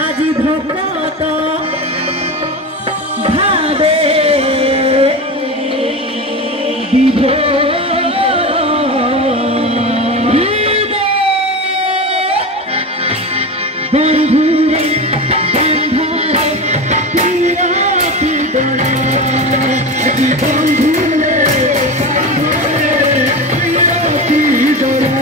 আজি ভকত ভাবে বন্ধুরে বন্ধরে পিরাতি দোলা আজি বন্ধুরে বন্ধরে পিরাতি দোলা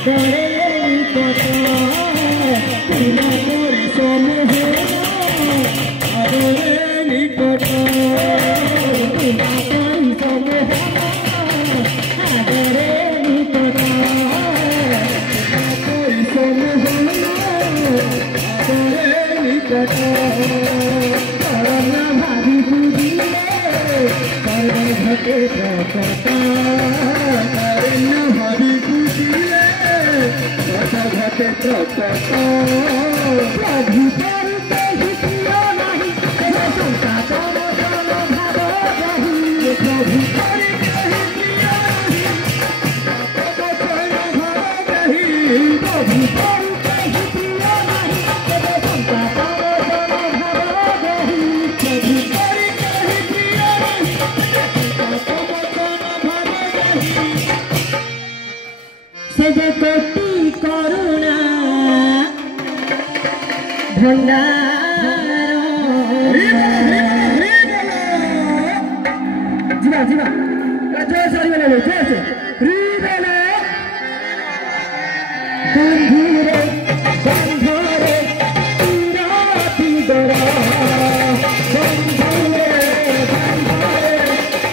आदरे निकट बिना परिश्रम आदरे निकट बिना परिश्रम आदरे निकट बिना परिश्रम आदरे निकट करना भावी बुझिले कर्म घटे प्रकट करना भावी बुझिले कर्म घटे प्रकट प्रभु पर कहीं प्रिय नहीं तेरे संसार जन भाव रही प्रभु पर कहीं प्रिय नहीं वचन भाव रही प्रभु पर कहीं प्रिय नहीं तेरे संसार जन भाव रही प्रभु पर कहीं प्रिय नहीं वचन भाव रही से जे कोटि करुणा भंडार जीवा जीवा जय सारी बोलो जय से बोलो बंधुरे बंधुरे राती दरा बंधुरे बंधुरे राती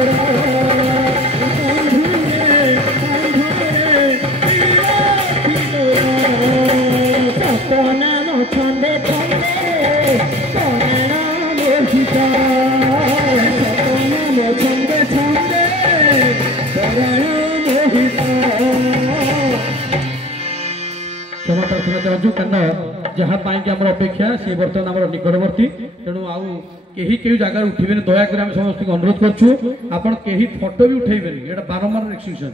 दरा छंदे छंदे छंदे छंदे क्षमा प्रार्थना चाहूँ कारण जहाँ कि आम अपेक्षा सी बर्तमान आम निकटवर्ती तेणु आउ कहीं कई जगह उठे दयाकोरी आम समस्त अनुरोध करूँ आपड़ कहीं फटो भी उठेबे ये बारंबार रेस्ट्रिक्शन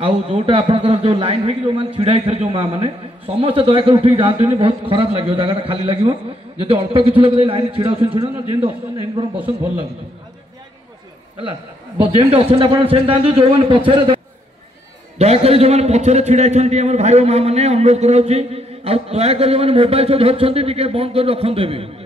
आउ जोटा आपंकर जो लाइन है जो मैंने छिड़ा जो माँ मैंने समस्त दयाकोरी उठे जातु बहुत खराब लगे जगह खाली लगे जब अल्प किसी लोग लाइन छिड़ा छिड़ा जमी अच्छा बसन भल लगे जमी अच्छा आप जो मैंने पचर दयाकोरी जो मैंने पचर छिड़ा भाई और माँ मैंने अनुरोध कराऊँ दयाकोरी जो मैंने मोबाइल सब धरते बंद कर रखते